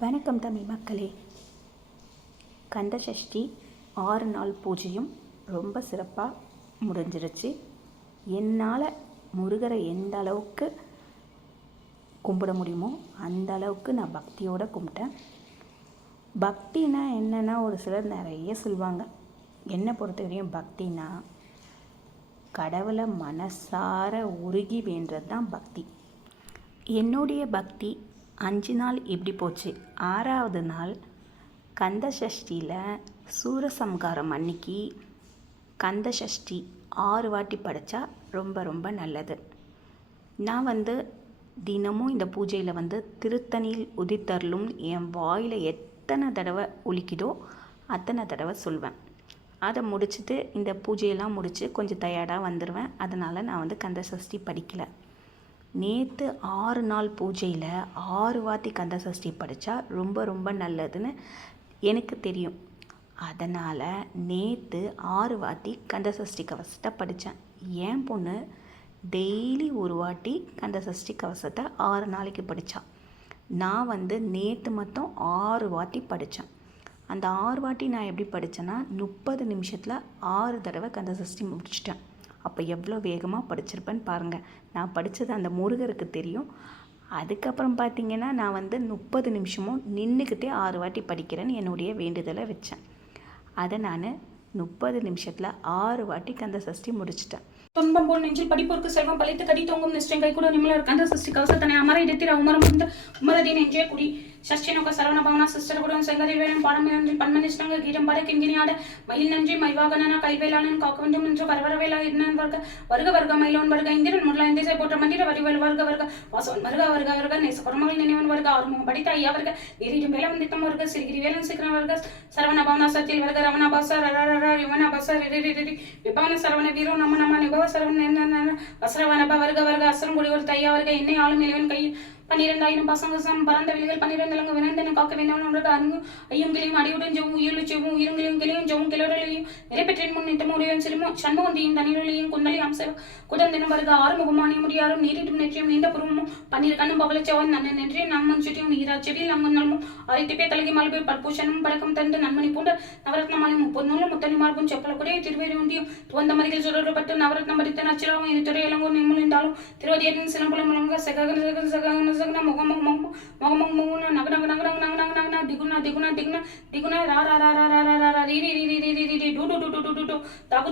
வணக்கம் தமிழ் மக்களே. கந்தசஷ்டி ஆறு நாள் பூஜையும் ரொம்ப சிறப்பாக முடிஞ்சிருச்சு. என்னால் முருகரை எந்த அளவுக்கு கும்பிட முடியுமோ அந்த அளவுக்கு நான் பக்தியோடு கும்பிட்டேன். பக்தினா என்னென்னா ஒரு சிலர் நிறைய சொல்லுவாங்க என்னை பொறுத்த வரையும் பக்தினா கடவுளை மனசார உருகி வேண்டது தான் பக்தி. என்னுடைய பக்தி அஞ்சு நாள் இப்படி போச்சு. ஆறாவது நாள் கந்த சஷ்டியில் சூரசம்காரம் அன்னைக்கு கந்த சஷ்டி ஆறு வாட்டி படித்தா ரொம்ப ரொம்ப நல்லது. நான் வந்து தினமும் இந்த பூஜையில் வந்து திருத்தணியில் உதித்தருளும் என் வாயில் எத்தனை தடவை ஒலிக்குதோ அத்தனை தடவை சொல்வேன். அதை முடிச்சுட்டு இந்த பூஜையெல்லாம் முடித்து கொஞ்சம் டயர்டாக வந்துடுவேன் அதனால் நான் வந்து கந்த சஷ்டி படிக்கலை. நேற்று ஆறு நாள் பூஜையில் ஆறு வாட்டி கந்த சஷ்டி படித்தா ரொம்ப ரொம்ப நல்லதுன்னு எனக்கு தெரியும். அதனால் நேற்று ஆறு வாட்டி கந்த சஷ்டி கவசத்தை படித்தேன் என் பொண்ணு டெய்லி ஒரு வாட்டி கந்த சஷ்டி கவசத்தை ஆறு நாளைக்கு படித்தா நான் வந்து நேற்று மட்டும் ஆறு வாட்டி படித்தேன் அந்த ஆறு வாட்டி நான் எப்படி படித்தேன்னா முப்பது நிமிஷத்தில் ஆறு தடவை கந்த சஷ்டி முடிச்சிட்டேன். அப்போ எவ்வளோ வேகமாக படிச்சிருப்பேன்னு பாருங்கள் நான் படித்தது அந்த முருகருக்கு தெரியும். அதுக்கப்புறம் பார்த்தீங்கன்னா நான் வந்து முப்பது நிமிஷமும் நின்றுக்கிட்டே ஆறு வாட்டி படிக்கிறேன்னு என்னுடைய வேண்டுதலை வச்சேன். அதை நான் முப்பது நிமிஷத்தில் ஆறு வாட்டி கந்த சஷ்டி முடிச்சிட்டேன். துன்பம் போல் நெஞ்சில் படிப்போருக்கு செல்வம் பழித்து கடி தொங்கும் கூட கைகூட நிமலர் அந்த சஷ்டி கவசத்தனை அமர இடத்தில் அமரம் வந்து உமரதி நெஞ்சே குடி சஷ்டி சரவண பவனா சிஸ்டர் குடம் செங்கரி வேணும் பாடம் நன்றி பன்மனிஷ்டங்க கீரம் பாட கிங்கினியாட மயில் நன்றி மைவாகனனா கைவேலானன் காக்க வேண்டும் என்று வரவரவேலா இருந்தன் வருக வருக வர்க்க மயிலோன் வருக இந்திரன் முருளா இந்திசை போற்ற மந்திர வடிவல் வர்க்க வருக வாசவன் வருக வருக வருக நேச குரமகள் நினைவன் வர்க்க ஆறுமுகம் படித்த ஐயா வருக நீரிடும் வேலம் நித்தம் வருக சிறுகிரி வேலன் சிக்கன வருக சரவண பவனா சத்தியில் வருக ரவண பாசா ரர யுவன பாச ரிரி ரிரி விபவன சரவண வீரோ நம நம நிபவ சரவண வசரவனப வருக வருக அசரம் குடி ஒரு தையா வருக என்னை ஆளும் இளைவன் கையில் பன்னிரெண்டாயிரம் பசங்கசம் பறந்த விழிகள் பன்னிரண்டு விளங்கு வினந்தன காக்க வேண்டும் அங்கு ஐயும் கிளியும் அடியுடன் ஜெவும் உயிரில் செவும் கிளியும் ஜெவும் கிளியும் நிறைப்பற்றின் முன் நித்தம் சண்முகந்தியும் தனிரொலியும் குந்தலி அம்ச குதந்தினம் வருக ஆறுமுகமானிய முடியாரும் நீரிட்டும் நெற்றியும் நீண்ட புறமும் பன்னீர் கண்ணும் பவளச்சவன் நன்ன நெற்றியும் நம்மன் சுற்றியும் நீரா செவியில் அங்கு நல்மும் அரைத்திப்பே தலகி மல்பை பற்பூஷனும் பழக்கம் தந்து நன்மணி பூண்ட நவரத்ன மாலை முப்பது நூலும் முத்தனி மார்பும் செப்பலக்குடைய திருவேரியும் துவந்த மரிகள் சுடரப்பட்டு நவரத்னம் படித்த நச்சிராவும் இது துறை இளங்கோ நிம்மலிந்தாலும் திருவதியின் சினம்புலம் முழங்க செககன செககன செககன சகன முகம் முகமுக முகமுக முகம் நக நக திகுண திகுண திகுண திகுண ரா ரா ரா ரா ரா ரா ரா ரா ரி ரி ரி ரி ரி ரி ரி to to to to to to to.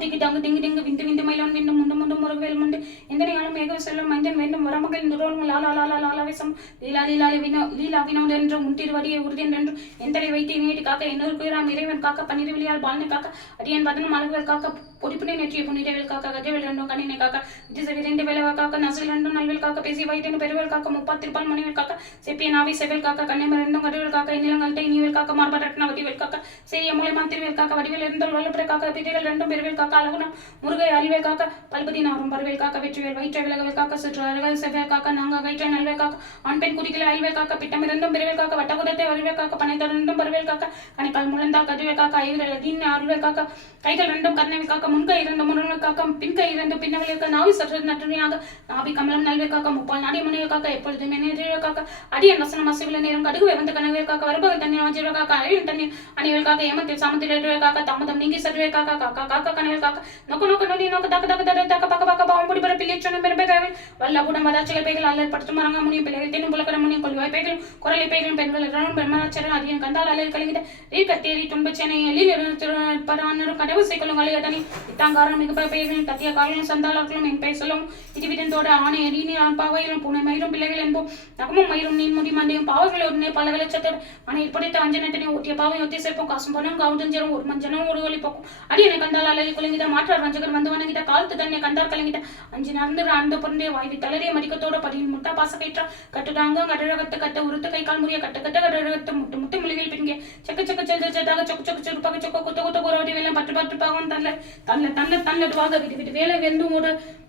திக்கு தாகு திங்கு திங்கு விந்து விந்து மயிலான் விந்து முண்டு முண்டு முருகவேல் முண்டு. எந்தனை ஆளும் மேக செல்லும் மஞ்சன் வேண்டும். வரமகள் நிரோல் லாலா லாலா லாலா விசம் லீலா லீலா வினோ லீலா வினோத் என்று முட்டிர் வடியை உறுதி என்று எந்தனை வைத்து நீட்டி காக்க இன்னொரு குயிராம் இறைவன் காக்க பன்னிரு விழியால் பாலனை காக்க அடியன் வதனம் அழகுகள் காக்க பொடிப்புனை நெற்றிய புனிதவேல் காக்க கஜவேல் ரெண்டும் கண்ணினை காக்க விஜய் விரைந்து வேலவா காக்க நசில் ரெண்டும் நல்வேல் காக்க பேசி வைத்தேன் பெருவேல் காக்க முப்பாத்திருப்பால் மணிவேல் காக்க செப்பிய நாவி செவில் காக்க கண்ணைமர் ரெண்டும் கருவேல் காக்க இநிலங்கள் தை காக்க மார்ப ரத்ன வடிவேல் காக்க செய்ய மூலை மாத்திருவேல் காக்க வடிவில் இருந்தல் வல்லப்பட காக்க பிடிகள் ரெண்டும் பெருவில் காக்க அழகுணம் முருகை அறிவேல் காக்க பல்பதி நாரும் பருவேல் காக்க வெற்றிவேல் வயிற்றை விலகவேல் காக்க சுற்று அழகல் செவ்வேல் காக்க நாங்க வயிற்றை நல்வேல் காக்க ஆண் பெண் குடிகளை அல்வேல் காக்க பிட்டம் இருந்தும் பெருவேல் காக்க வட்டகுடத்தை வரிவேல் காக்க பனைத்தர் ரெண்டும் பருவேல் காக்க கணைக்கால் முழந்தா கதிவேல் காக்க ஐவிரல் அதின் அருள்வேல் காக்க கைகள் ரெண்டும் கர்ணவில் காக்க முன்கை இரண்டு முருகல் காக்க பின்கை இரண்டு பின்னவில் இருக்க நாவி சற்று நட்டுணையாக நாவி கமலம் நல்வே காக்க முப்பால் நாடி மணியை காக்க எப்பொழுதுமே நேரில் காக்க அடியன் வசனம் அசைவில நேரம் கடுகு வந்து கனவே காக்க வருபகை தண்ணீர் జీవ కాక అరియుంటని అని వేలు కాక ఏమంటే సమతి రెడ్డి కాక తమ్మదం నింగి సరివే కాక కాక కాక కనివేలు కాక నొక్కు నొక్కు నుండి నొక్క దక్క దక్క దర దక్క పక్క పక్క బావం పొడి పొడి పిల్లిచ్చాను మిరపకాయలు వల్ల కూడా మదాచల పేగలు అల్లరి పడుతు మరంగా ముని పిల్లలు తిని పులకర ముని కొలువై పేగలు కొరలి పేగలు పెనుగలు రౌండ్ బ్రహ్మనాచారం అరియన్ కందాలు అల్లరి కలిగితే రీ కట్టేరి తుంబ చెన్నై ఎల్లి பரவானரும் கடவு சீக்கிரம் கலையதனி இத்தாங்காரம் மிகப்பெரிய பெயர்களின் தத்திய காலையும் சந்தாளர்களும் என் பேசலும் இதுவிதத்தோடு ஆணை எரியினே பாவையிலும் பூனை மயிலும் பிள்ளைகள் என்போம் நகமும் மயிலும் நீன்முடி மண்டையும் பாவர்கள் உடனே பல வெளிச்சத்தோடு ஆனால் இப்படி இப்படித்த அஞ்சனத்தினை ஊட்டிய பாவை ஒத்தி சேர்ப்போம் காசும் பணம் ஒரு மஞ்சனும் ஒரு ஒளி பக்கம் அடியனை கண்டால் அழகி குலங்கிட்ட மாற்றார் வஞ்சகர் வந்து வணங்கிட்ட காலத்து தன்னை கண்டார் கலங்கிட்ட அஞ்சு நடந்து அந்த பொருந்தே வாய்வி தளரிய மடிக்கத்தோட படியில் முட்டா பாச கயிற்றா கட்டுடாங்க கடழகத்து கட்ட உருத்து கை கால் முறிய கட்ட கட்ட கடழகத்து முட்டு முட்டு முழுகில் பின்கே செக்க செக்க செல்ல செட்டாக சொக்கு சொக்கு சொருப்பாக சொக்க குத்த குத்த குறவடி வேலை பட்டு பட்டு பாவம் தள்ள தள்ள தள்ள தள்ளடுவாக விட்டு விட்டு வேலை வெந்தும் ஓட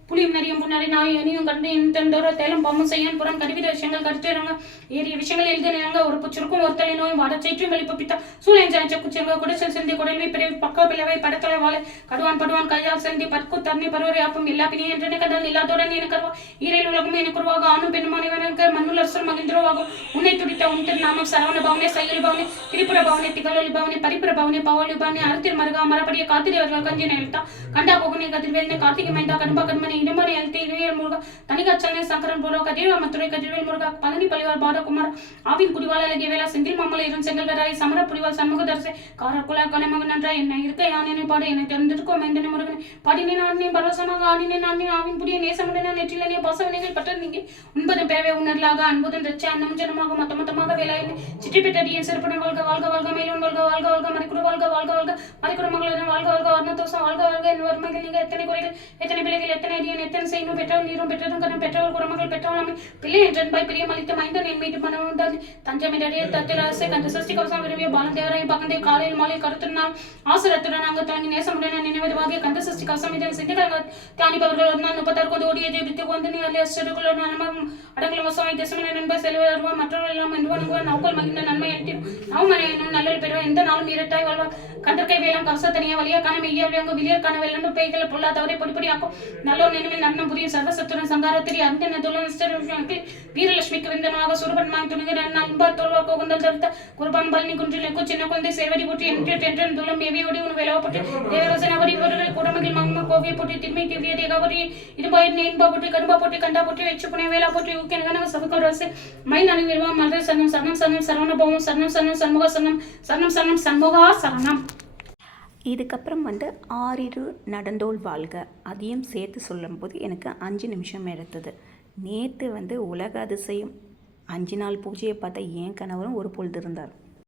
புலியும் நரியும் புன்னரி நாய் அணியும் கண்டு இந்தோர தேலம் பாம்பும் செய்யான் புறம் கருவித விஷயங்கள் கருத்துறாங்க ஏறிய விஷயங்கள் எழுதினாங்க ஒரு புச்சிருக்கும் ஒரு தலை நோயும் வாட சைற்றும் வெளிப்பித்தா சூழன் ஜனச்ச குச்சியங்க. குடிசல் செந்தி குடல்வி பிறவி பக்க பிளவை படத்தலை வாழை. கடுவான் படுவான் கையால் செந்தி பற்கு தண்ணி பருவரை ஆப்பும். எல்லா பிணியும் என்றனை கடல் இல்லாதோடன் எனக்கருவா ஈரையில் உலகம் எனக்கு உருவாக ஆணும் பெண்ணுமான இவனுக்கு மண்ணுலரசர் மகிழ்ந்துருவாகும். உன்னை துடித்த உன் திருநாமம் சரவண பவனே சையல் பவனே திரிபுர பவனே திகழொலி பவனே பரிபுர பவனே பவலி பவனே அறுத்திர் மருகா மரபடிய காத்திரிவர்கள் கஞ்சி எழுத்தா கண்டா கோகுனே கதிர்வேல்னே கார்த்திகை மைந்தா கடும்பா கண்மனை இடும்பனை அழுத்தி இளையர் முருகா தனிகாச்சலனை சங்கரன் போலோ கதிர்வாமத்துறை கதிர்வேல் முருகா பழனி பழிவார் பாதகுமார் ஆவின் குடிவால் அழகிய வேளா செந்தில் மாமலை இரும் செங்கல் வராய் சமர சண்முக தரிசை காரக்குல கலைமகன் நன்றாய் என்ன இருக்க யானை பாடு என்னை தெரிந்திருக்கோம் மெந்தனை முருகனை. பாடினேன் ஆடினேன் பரவசமாக ஆடினேன் ஆடினேன் ஆவின் புடிய நேசமுடனே நெற்றிலே பசவனைகள் பற்ற நீங்க உண்பதும் பேவை உணர்லாக அன்புதன் ரச்சை அன்னம் ஜனமாக மொத்த மொத்தமாக வேலாயினை சிற்றி பெற்றடியின் சிறப்புடன் வாழ்க வாழ்க வாழ்க மேலும் வாழ்க வாழ்க வாழ்க மறைக்குடு வாழ்க வாழ்க வாழ்க மறைக்குடு மகளிர் வாழ்க வாழ்க வர்ணதோஷம் வாழ்க வாழ்க என் வறுமைகள் நீங்க எத்தனை குறைகள் எத்தனை பிள்ளைகள் எத்தனை அடியன் எத்தனை செய்யணும்? பெற்றவர் நீரும் பெற்றதும் கடன் பெற்றவர் குடும்பங்கள் பெற்றவளாமை பிள்ளை என்றன்பாய் பிரியம் அளித்த மைந்தன் என் மீது மனம் உண்டாது. தஞ்சமிடடிய தத்திராசை கந்த சஷ்டி கவசம் விரும்பிய பாலதேவராய் பகந்தேவ் காலையில் மாலை கருத்துனாம் ஆசிரத்துடன் அங்கு தாங்கி நேசமுடன் நினைவதுவாகிய கந்த சஷ்டி கவசம் இதன் சித்திகள் தியானிப்பவர்கள் ஒரு நாள் முப்பத்தாறு கொண்டு ஓடிய ஜெபித்து கொண்டு நீ அல்ல அசுரகுல நன்மம் அடங்கல வசமாய் தசமன நண்பர் செல்வர் அருவா மற்றவர்கள் எல்லாம் என்பவனுக்கு நவுக்கல் மகிழ்ந்த நன்மை அளித்தீர் நவமனை என்னும் நல்லல் பெறுவ எந்த நாளும் இரட்டாய் வாழ்வா கந்தற்கை வேலம் கவச தனியா வழியா காண மெய்யா விளையாங்க விலியர் காண வெள்ளண்டு பேய்களை பொல்லாதவரை பொடிப்படியாக்கும் நல்லோர் நினைவில் நன்மம் புரியும் சர்வசத்துடன் சங்காரத்திரி அந்த துலன் வீரலட்சுமிக்கு விந்தனாக சுரபன்மாய் துணிகிற நண்பா தோல்வா கோகுந்தல் தருத்த குருபான் பழனி குன்றில் எக்கோ சின்ன குழந்தை சேவடி போற்றி என்று டென்றன் துலம் எவியோடி உன் வேலவப்பட்டு தேவரசன் அவரி ஒருவரை குடமகில் மம்மா கோவிய போற்றி திரும்பி திவ்ய தேகாவரி இடுபாய் நேன்பா போற்றி கடும்பா போற்றி கண்டா போற்றி வெச்சு புனை வேலா போற்றி ஊக்கெனகன சபுக்கரசு மை நனுவில்வா மலர் சரணம் சரணம் சரணம் சரவணபவம் சரணம் சரணம் சண்முக சரணம் சரணம் சரணம் சண்முகா சரணம் இதுக்கப்புறம் வந்து ஆறிரு நடந்தோல் வாழ்க. அதையும் சேர்த்து சொல்லும்போது எனக்கு அஞ்சு நிமிஷம் எடுத்தது. நேற்று வந்து உலக அதிசயம். அஞ்சு நாள் பூஜையை பார்த்தா என் கணவரும் ஒரு பொழுது இருந்தார்.